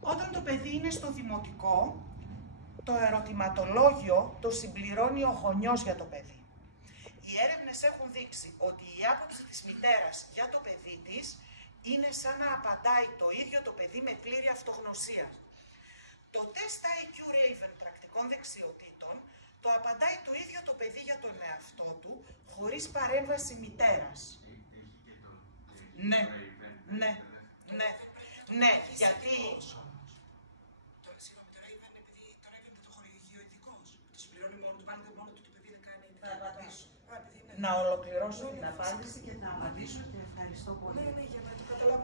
Όταν το παιδί είναι στο δημοτικό, το ερωτηματολόγιο το συμπληρώνει ο γονιός για το παιδί. Οι έρευνες έχουν δείξει ότι η άποψη της μητέρας για το παιδί της είναι σαν να απαντάει το ίδιο το παιδί με πλήρη αυτογνωσία. Το τεστ IQ Raven πρακτικών δεξιοτήτων το απαντάει το ίδιο το παιδί για τον εαυτό του, χωρίς παρέμβαση μητέρας. Ναι, γιατί... Να ολοκληρώσω την απάντηση και να απαντήσω και ευχαριστώ πολύ.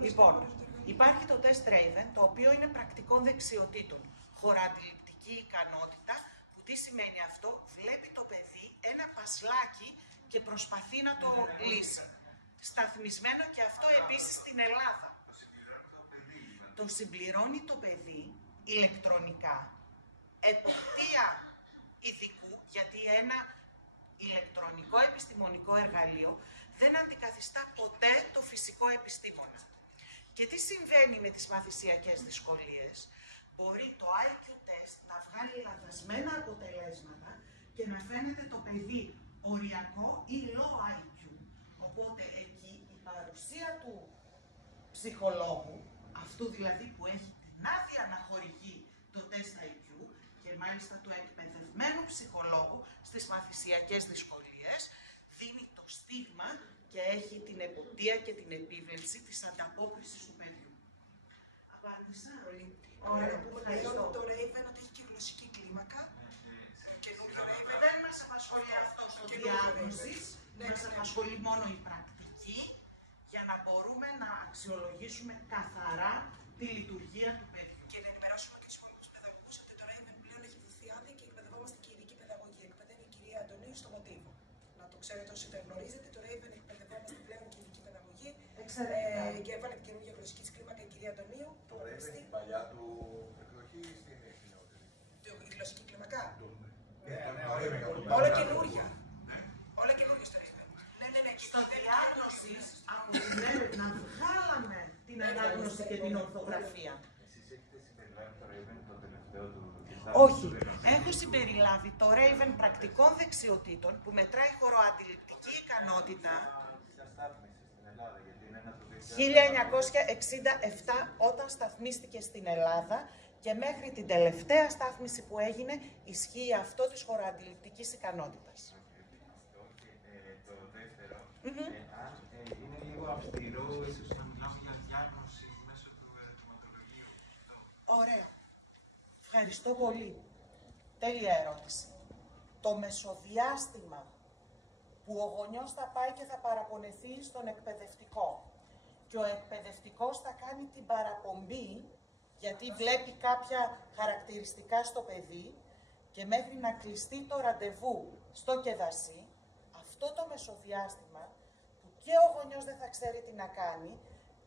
Λοιπόν, υπάρχει το τεστ Raven, το οποίο είναι πρακτικών δεξιοτήτων. Χωροαντιληπτική ικανότητα, που τι σημαίνει αυτό, βλέπει το παιδί ένα παζλάκι και προσπαθεί να το λύσει. Σταθμισμένο και αυτό επίσης στην Ελλάδα. Το συμπληρώνει το παιδί ηλεκτρονικά, εποπτεία ειδικού, γιατί ένα ηλεκτρονικό επιστημονικό εργαλείο δεν αντικαθιστά ποτέ το φυσικό επιστήμονα. Και τι συμβαίνει με τις μαθησιακές δυσκολίες? Μπορεί το IQ test να βγάλει λανθασμένα αποτελέσματα και να φαίνεται το παιδί οριακό ή low IQ. Οπότε εκεί η παρουσία του ψυχολόγου, αυτού δηλαδή που έχει την άδεια να χορηγεί το τεστ IQ και μάλιστα του εκπαιδευμένου ψυχολόγου στις μαθησιακές δυσκολίες, δίνει το στίγμα και έχει την εποπτεία και την επίβλεψη της ανταπόκρισης του παιδιού. Απάντησα. Ωραία, ευχαριστώ. Το Raven ότι έχει και γλωσσική κλίμακα. Δεν μας απασχολεί αυτό στο διάγνωσης, μας απασχολεί μόνο η πρακτική, για να μπορούμε να αξιολογήσουμε καθαρά τη λειτουργία του παιδιού. Και να ενημερώσουμε και τους υπόλοιπους παιδαγωγούς ότι το Raven πλέον έχει δοθεί άδεια και εκπαιδευόμαστε και ειδική παιδαγωγή. Εκπαιδεύει η κυρία Αντωνίου στο μοτίβο. Να το ξέρετε όσοι δεν γνωρίζετε, το Raven εκπαιδευόμαστε πλέον και ειδική παιδαγωγή. Και έβαλε την καινούργια γλωσσική της κλίμακα η κυρία Αντωνίου. Το Raven στην παλιά του εκδοχή ή στην νεότερη? Η γλωσσική κλίμακα. Όλα καινούργια. Όλα καινούργια στο Raven. Ναι. Στο διάγνωσης, από την έρευνα, βγάλαμε την ανάγνωση και την ορθογραφία. Εσείς έχετε συμπεριλάβει το Raven το τελευταίο του? Όχι. Έχω συμπεριλάβει το Raven πρακτικών δεξιοτήτων που μετράει χωροαντιληπτική ικανότητα 1967 όταν σταθμίστηκε στην Ελλάδα και μέχρι την τελευταία στάθμιση που έγινε ισχύει αυτό της χωροαντιληπτικής ικανότητας. Το δεύτερο, αν είναι λίγο αυστηρό, ίσως να μιλάμε για διάγνωση μέσω του ερωτηματολογίου. Ωραία. Ευχαριστώ πολύ. Τέλεια ερώτηση. Το μεσοδιάστημα που ο γονιός θα πάει και θα παραπονεθεί στον εκπαιδευτικό και ο εκπαιδευτικός θα κάνει την παραπομπή γιατί βλέπει κάποια χαρακτηριστικά στο παιδί και μέχρι να κλειστεί το ραντεβού στο κεδασί, αυτό το μεσοδιάστημα που και ο γονιός δεν θα ξέρει τι να κάνει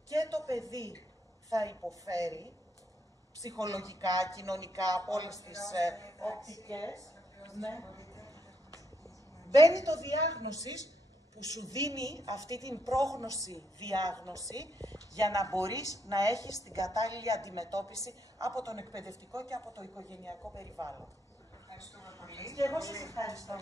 και το παιδί θα υποφέρει ψυχολογικά, κοινωνικά, από όλες τις οπτικές, μπαίνει το διάγνωσης που σου δίνει αυτή την πρόγνωση διάγνωση για να μπορείς να έχεις την κατάλληλη αντιμετώπιση από τον εκπαιδευτικό και από το οικογενειακό περιβάλλον. Ευχαριστούμε πολύ. Και εγώ σας ευχαριστώ.